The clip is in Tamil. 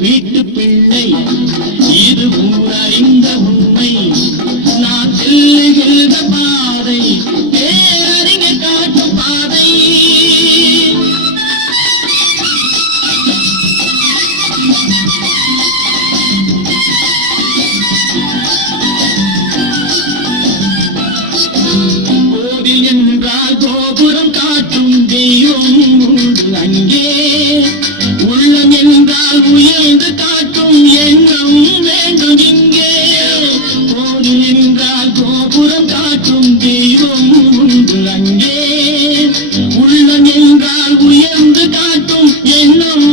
வீட்டு பிள்ளை இது ஊரறிந்த உண்மை நான் செல்லுகிற பாதை பேரறிஞ காட்டும் பாதை கோவில் என்றால் கோபுரம் காட்டும் தெய்வம் உண்டு அங்கே உள்ளம் என்றால் உயர்ந்து காட்டும் எண்ணம் வேண்டும் இங்கே கோவில் என்றால் கோபுரம் காட்டும் தெய்வம் உண்டு அங்கே உள்ளம் என்றால் உயர்ந்து காட்டும் எண்ணம்